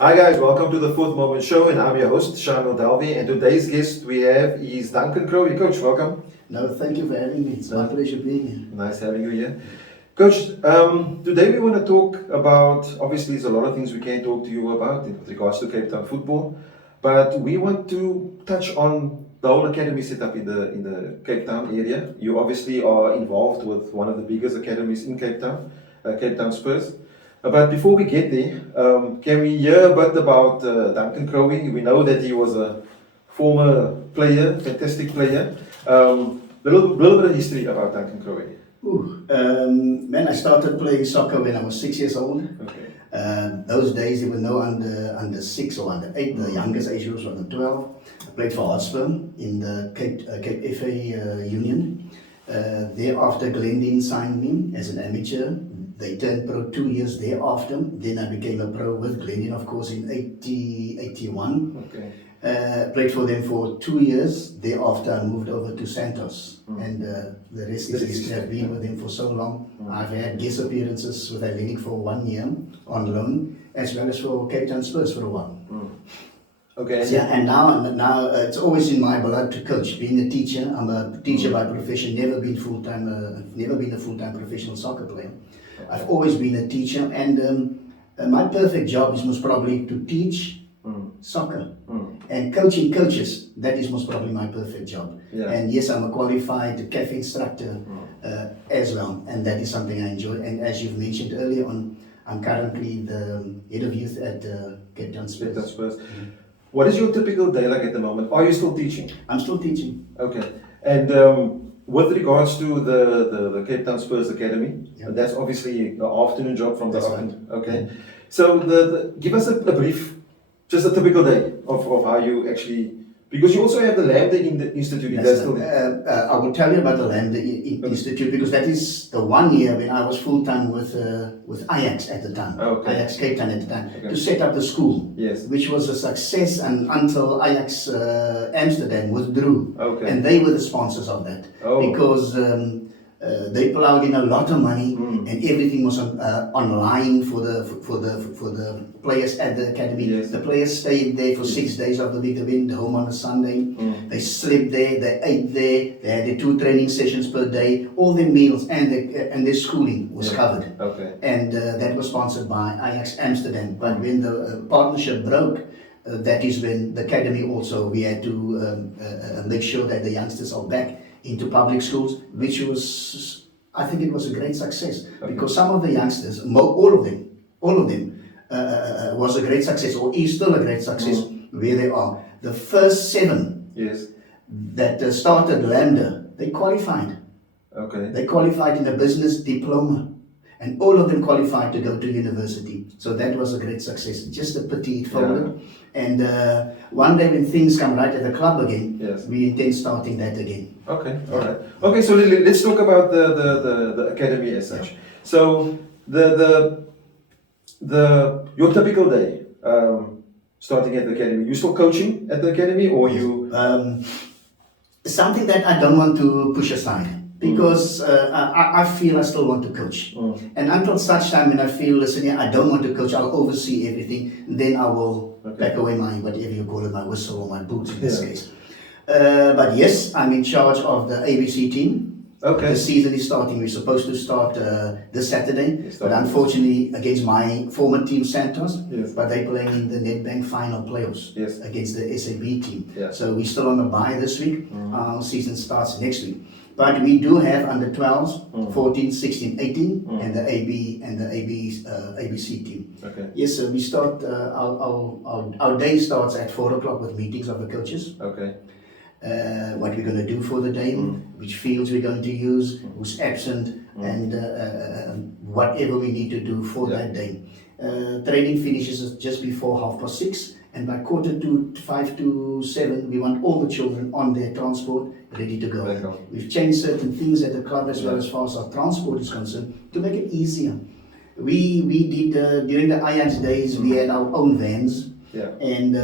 Hi guys, welcome to the Fourth Moment Show, and I'm your host, Shamil Dalvi, and today's guest we have is Duncan Crowie. Coach, welcome. No, thank you for having me. It's my pleasure being here. Nice having you here. Coach, today we want to talk about, obviously there's a lot of things we can talk to you about with regards to Cape Town football, but we want to touch on the whole academy setup in the Cape Town area. You obviously are involved with one of the biggest academies in Cape Town, Cape Town Spurs. But before we get there, can we hear a bit about Duncan Crowie? We know that he was a former player, fantastic player. Little bit of history about Duncan Crowie. Man, I started playing soccer when I was 6 years old. Okay. Those days there were no under 6 or under 8. The youngest age was under 12. I played for Hotspur in the Cape FA Union. Thereafter, Glendin signed me as an amateur. They turned pro 2 years thereafter. Then I became a pro with Glendin, of course, in 81. Okay. Played for them for 2 years. Thereafter, I moved over to Santos, and the rest is history. I've been with them for so long. I've had guest appearances with Hellenic for 1 year on loan, as well as for Cape Town Spurs for a while. Okay. So, yeah, and now it's always in my blood to coach. Being a teacher, I'm a teacher by profession. Never been a full-time professional soccer player. I've always been a teacher, and my perfect job is most probably to teach soccer. And coaching coaches, that is most probably my perfect job. Yeah. And yes, I'm a qualified cafe instructor as well, and that is something I enjoy. And as you've mentioned earlier on, I'm currently the head of youth at Cape Town Spurs. Cape Town Spurs. What is your typical day like at the moment? Are you still teaching? I'm still teaching. Okay. And with regards to the Cape Town Spurs Academy, that's obviously the afternoon job from the afternoon. Right. Okay. So give us a brief, just a typical day of how you actually, because you also have the Lambda in the Institute. I will tell you about the Lambda Institute, because that is the 1 year when I was full time with Ajax at the time. Okay. Ajax Cape Town at the time, to set up the school, yes, which was a success, and until Ajax Amsterdam withdrew, and they were the sponsors of that, because they plowed in a lot of money, and everything was online for the players at the academy. Yes. The players stayed there for 6 days of the week. They went home on a Sunday. They slept there. They ate there. They had their 2 training sessions per day. All their meals and their schooling was covered. Okay. And that was sponsored by Ajax Amsterdam. But when the partnership broke, that is when the academy also, we had to make sure that the youngsters are back into public schools, which was, I think it was a great success, because some of the youngsters, all of them, was a great success, or is still a great success where they are. The first 7 that started Lambda, they qualified. Okay. They qualified in a business diploma, and all of them qualified to go to university. So that was a great success. Just a pity it folded. And one day when things come right at the club again, we intend starting that again. Okay, all right. Okay, so let's talk about the academy as such. So your typical day starting at the academy, you still coaching at the academy, or you? Something that I don't want to push aside, because I feel I still want to coach. And until such time when I feel, listen here, I don't want to coach, I'll oversee everything, then I will pack away my, whatever you call it, my whistle or my boots in this case. But yes, I'm in charge of the ABC team. Okay. The season is starting. We're supposed to start this Saturday, but unfortunately against my former team Santos, but they're playing in the Nedbank final playoffs against the SAB team. So we're still on a bye this week. Our season starts next week. But we do have under 12s, 14, 16, 18, and the ABC team. Okay. Yes, so we start. Our day starts at 4 o'clock with meetings of the coaches. Okay. What we're going to do for the day, which fields we're going to use, who's absent, and whatever we need to do for that day. Training finishes just before 6:30, and by 5:45 to 7, we want all the children on their transport ready to go. We've changed certain things at the club as well as far as our transport is concerned to make it easier. We did during the Ajax days, we had our own vans, and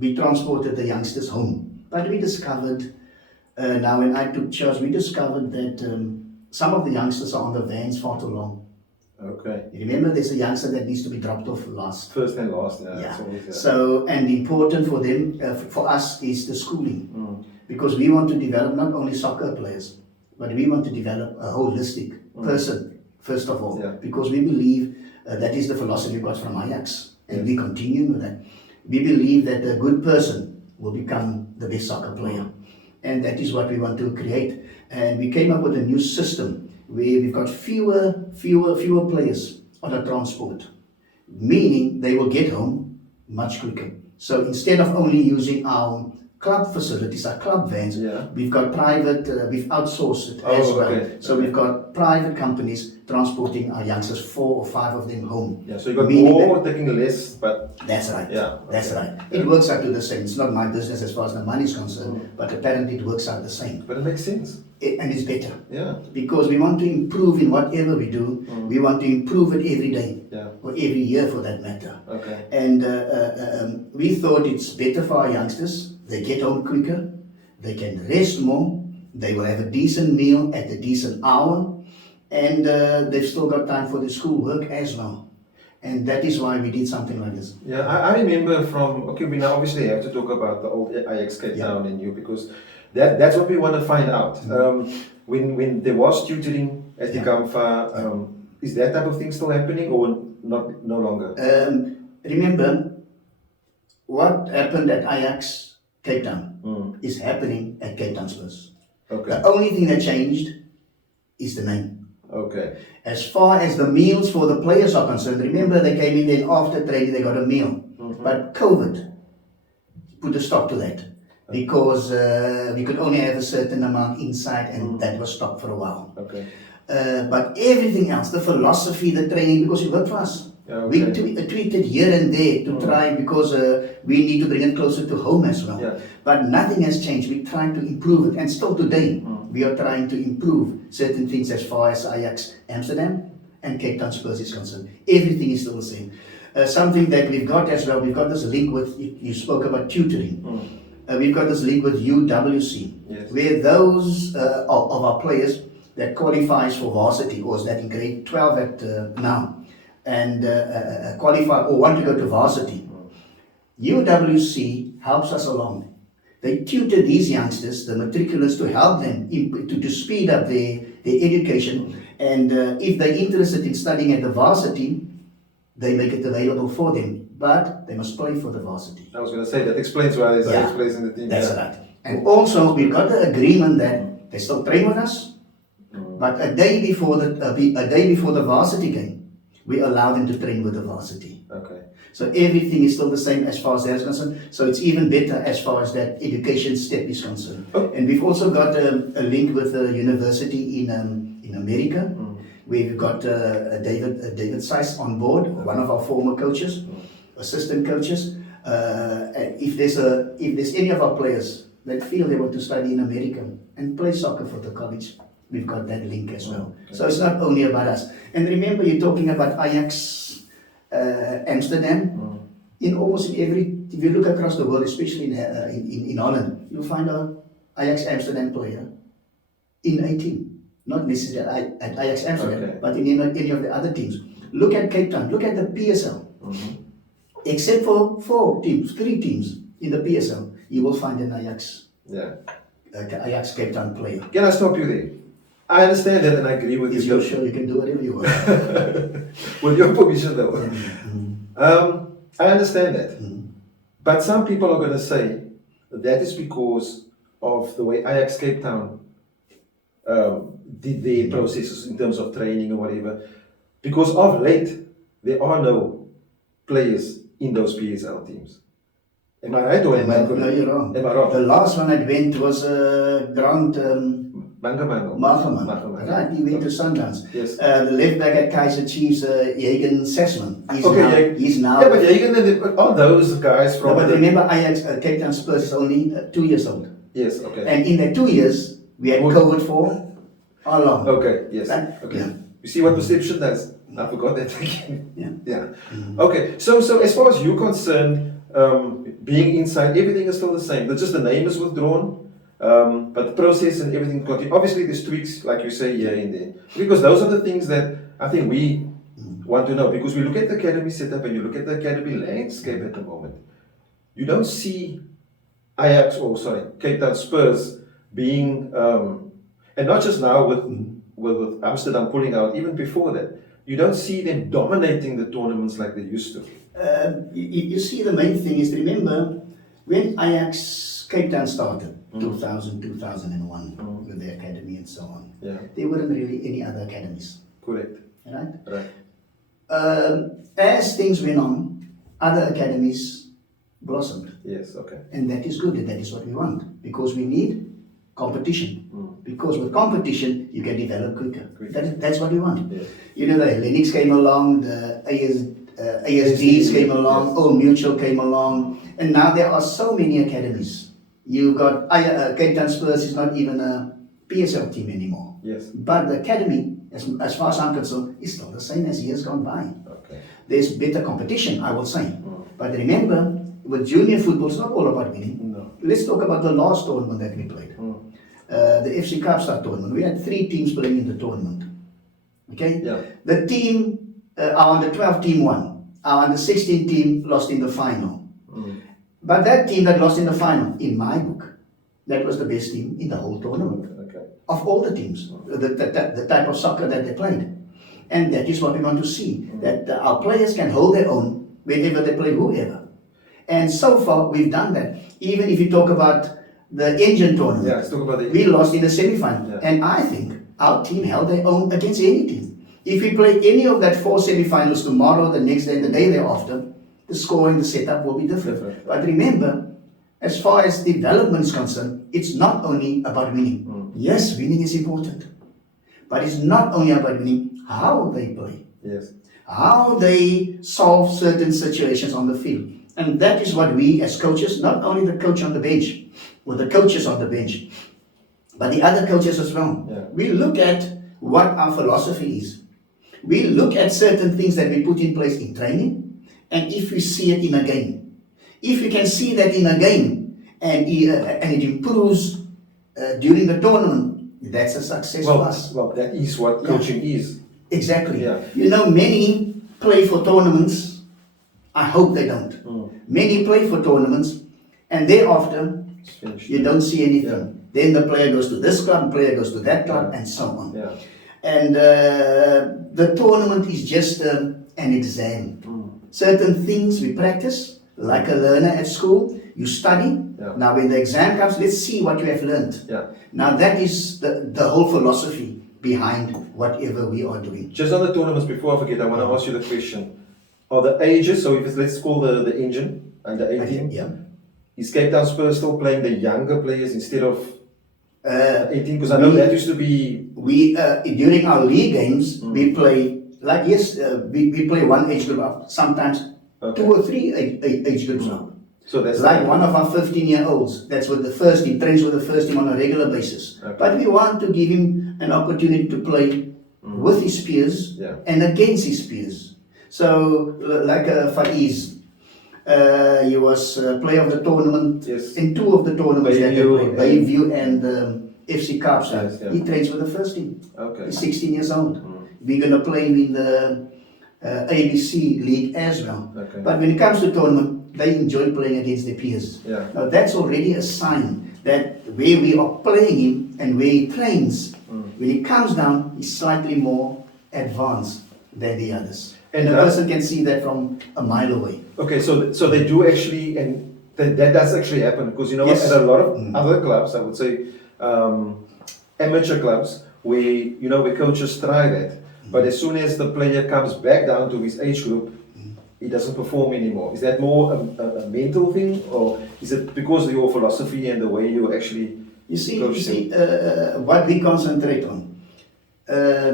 we transported the youngsters home. But we discovered, now when I took charge, we discovered that some of the youngsters are on the vans far too long. Okay. Remember, there's a youngster that needs to be dropped off last. First and last, yeah. Yeah. That's always, yeah. So, and important for them, for us, is the schooling. Mm. Because we want to develop not only soccer players, but we want to develop a holistic person, first of all. Yeah. Because we believe that is the philosophy we got from Ajax, and Yes. we continue with that. We believe that a good person will become the best soccer player. And that is what we want to create. And we came up with a new system where we've got fewer players on a transport, meaning they will get home much quicker. So instead of only using our club facilities, our club vans, Yeah. we've got private, we've outsourced it Oh, as well. okay. So we've got private companies transporting our youngsters, 4 or 5 of them home. Yeah, so you got Meaning more, taking less, but That's right. Yeah, That's okay. right. It works out to the same. It's not my business as far as the money is concerned, but apparently it works out the same. it makes sense. And it's better. Yeah. Because we want to improve in whatever we do. We want to improve it every day, Yeah. or every year for that matter. Okay. And we thought it's better for our youngsters. They get home quicker, they can rest more, they will have a decent meal at a decent hour, and they've still got time for the school work as well. And that is why we did something like this. Yeah, I remember from, okay, we now obviously have to talk about the old Ajaxct Yeah. down in you, because that's what we want to find out. When there was tutoring at the Kamfa, is that type of thing still happening or no longer? Remember, what happened at Ajax Cape Town is happening at Cape Town Spurs. Okay. The only thing that changed is the name. Okay. As far as the meals for the players are concerned, remember they came in then after training, they got a meal. But COVID put a stop to that because we could only have a certain amount inside, and that was stopped for a while. Okay. But everything else, the philosophy, the training, because it worked for us. Yeah, We okay. tweeted here and there to try, because we need to bring it closer to home as well. Yeah. But nothing has changed. We're trying to improve it, and still today we are trying to improve certain things as far as Ajax Amsterdam and Cape Town Spurs is concerned. Everything is still the same. Something that we've got as well, we've got this link with, you spoke about tutoring. We've got this link with UWC, Yes. where those of our players that qualifies for varsity, or is that in grade 12 at now, and qualify or want to go to varsity, UWC helps us along. They tutor these youngsters, the matriculants, to help them to speed up their education. And if they're interested in studying at the varsity, they make it available for them. But they must play for the varsity. I was going to say, that explains why there's Yeah. Ajax players in the team. That's yeah. right. And also, we've got the agreement that they still train with us, but a day before the varsity game, we allow them to train with the varsity. Okay. So everything is still the same as far as that is concerned. So it's even better as far as that education step is concerned. Oh. And we've also got a link with a university in America, where we've got David Seiss on board, one of our former coaches, assistant coaches. If there's any of our players that feel they want to study in America and play soccer for the college, we've got that link as well. Okay. So it's not only about us. And remember, you're talking about Ajax Amsterdam. In almost every, if you look across the world, especially in Holland, you'll find a Ajax Amsterdam player in a team. Not necessarily at Ajax Amsterdam, Okay. but in any of the other teams. Look at Cape Town, look at the PSL. Except for 3 teams in the PSL, you will find an Ajax Cape Town player. Can I stop you there? I understand that and I agree with It's you. your show, you can do whatever you want. With your permission though. I understand that. But some people are going to say that is because of the way Ajax Cape Town did their processes in terms of training or whatever. Because of late, there are no players in those PSL teams. Am I right or am I correct? No, you're wrong. Am I wrong? The last one I went was Grant Mangamango. Magerman. Right, he went to Sundance. Yes. The left back at Kaiser Chiefs, Jagen Sessman. He's now. Yeah, but Jagen, all those guys No, from. but remember, Ajax Cape Town Spurs is only 2 years old. Yes, okay. And in the 2 years, we had COVID for how long? Okay, yes. Right? Okay. Yeah. You see what perception does? I forgot that again. Yeah. Yeah. Okay. So as far as you're concerned, being inside, everything is still the same. Just the name is withdrawn. But the process and everything continues. Obviously, there's tweaks, like you say, here and there. Because those are the things that I think we want to know, because we look at the academy setup and you look at the academy landscape at the moment, you don't see Ajax, or sorry, Cape Town Spurs being, and not just now with Amsterdam pulling out, even before that, you don't see them dominating the tournaments like they used to. You see, the main thing is, remember, when Ajax Cape Town started, 2000, 2001, with the academy and so on, there weren't really any other academies. Correct. Right? Right. As things went on, other academies blossomed. Yes, okay. And that is good, and that is what we want, because we need competition. Because with competition, you can develop quicker. That's what we want. Yes. You know, the Hellenics came along, the ASDs came along, Old Mutual came along, and now there are so many academies. You've got Cape Town Spurs is not even a PSL team anymore. Yes. But the academy, as far as I'm concerned, is still the same as years gone by. Okay. There's better competition, I will say. But remember, with junior football, it's not all about winning. No. Let's talk about the last tournament that we played. The FC Ajaxct tournament. We had 3 teams playing in the tournament. Okay? Yeah. The team, our under 12 team won. Our under 16 team lost in the final. But that team that lost in the final, in my book, that was the best team in the whole tournament. Okay. Of all the teams, the type of soccer that they played. And that is what we want to see, that our players can hold their own whenever they play whoever. And so far, we've done that. Even if you talk about the Engine tournament, let's talk about we lost in the semi-final. Yeah. And I think our team held their own against any team. If we play any of that 4 semi-finals tomorrow, the next day, the day thereafter, the score and the setup will be different. But remember, as far as development is concerned, it's not only about winning. Yes, winning is important. But it's not only about winning, how they play. Yes. How they solve certain situations on the field. And that is what we as coaches, not only the coach on the bench, or the coaches on the bench, but the other coaches as well. Yeah. We look at what our philosophy is. We look at certain things that we put in place in training, and if we see it in a game. If we can see that in a game, and it improves during the tournament, that's a success for us. Well, that is what coaching is. Exactly. Yeah. You know, many play for tournaments. I hope they don't. Many play for tournaments, and thereafter, you don't see anything. Then the player goes to this club, player goes to that club, and so on. Yeah. And the tournament is just an exam. Certain things we practice, like a learner at school, you study. Yeah. Now when the exam comes, let's see what you have learned. Yeah. Now that is the whole philosophy behind whatever we are doing. Just on the tournaments, before I forget, I want to ask you the question. Are the ages, so if let's call the Engine under 18, Yeah. is Cape Town Spurs still playing the younger players instead of 18? Because I know that used to be... We during our league games, we play, like we play one age group up, sometimes 2 or 3 age groups up. So that's like one of our 15-year-olds, that's with the first team, trains with the first team on a regular basis. Okay. But we want to give him an opportunity to play with his peers and against his peers. So, like Faiz, he was player of the tournament in 2 of the tournaments that they played, Bayview and FC Ajaxct. He trains with the first team. Okay. He's 16 years old. We're going to play him in the ABC League as well. Okay. But when it comes to tournament, they enjoy playing against their peers. Yeah. Now that's already a sign that where we are playing him and where he trains, when he comes down, he's slightly more advanced than the others. And a person can see that from a mile away. Okay, so they do actually, and that does actually happen, because you know Yes. at a lot of other clubs, I would say amateur clubs, where where coaches try that, but as soon as the player comes back down to his age group, he doesn't perform anymore. Is that more a mental thing, or is it because of your philosophy and the way you actually coach them? What we concentrate on.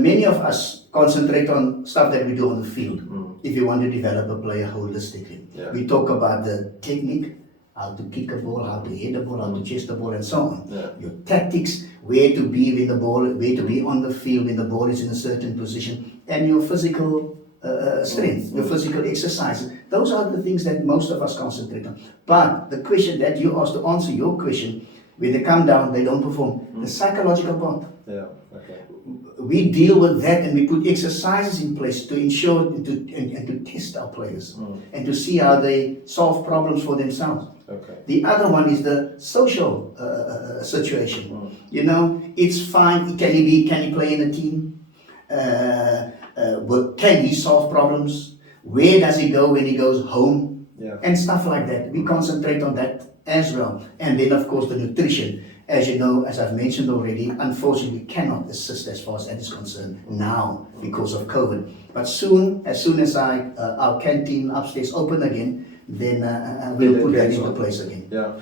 Many of us concentrate on stuff that we do on the field. If you want to develop a player holistically, we talk about the technique, how to kick a ball, how to hit a ball, how to chase the ball, and so on. Your tactics, where to be with the ball, where to be on the field when the ball is in a certain position, and your physical strength, your physical exercises. Those are the things that most of us concentrate on. But the question that you asked, to answer your question, when they come down, they don't perform. The psychological part. Yeah. Okay. We deal with that and we put exercises in place to ensure and to test our players and to see how they solve problems for themselves. Okay. The other one is the social situation. You know, it's fine. Can he play in a team? Can he solve problems? Where does he go when he goes home? Yeah. And stuff like that. We concentrate on that as well. And then, of course, the nutrition. As you know, as I've mentioned already, unfortunately, we cannot assist as far as that is concerned now because of COVID. But soon as our canteen upstairs open again, then we'll put that into place again. Yeah.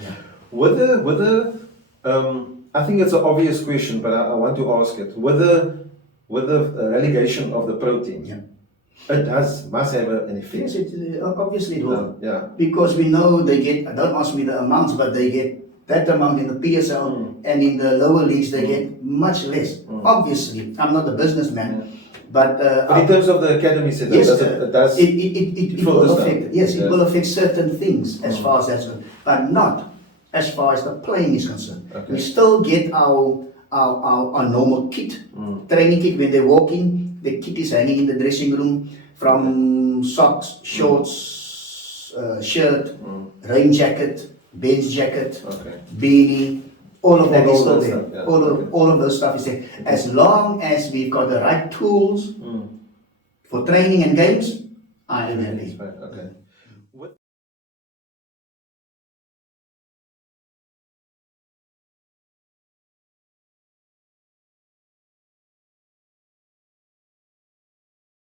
I think it's an obvious question, but I want to ask it. With the relegation of the pro team, it must have an effect. Yes, obviously it will. Yeah. Because we know they get, don't ask me the amounts, but they get that amount in the PSL and in the lower leagues they get much less. Obviously, I'm not a businessman, but in terms of the academy setup, yes, it will affect. Yes, it will affect certain things as far as that's concerned, but not as far as the playing is concerned. Okay. We still get our normal kit, training kit when they're walking. The kit is hanging in the dressing room, from socks, shorts, shirt, rain jacket, bench jacket, beanie, all of that is still there. Stuff, yeah. All of those stuff is there. As long as we've got the right tools for training and games, I am happy. Okay.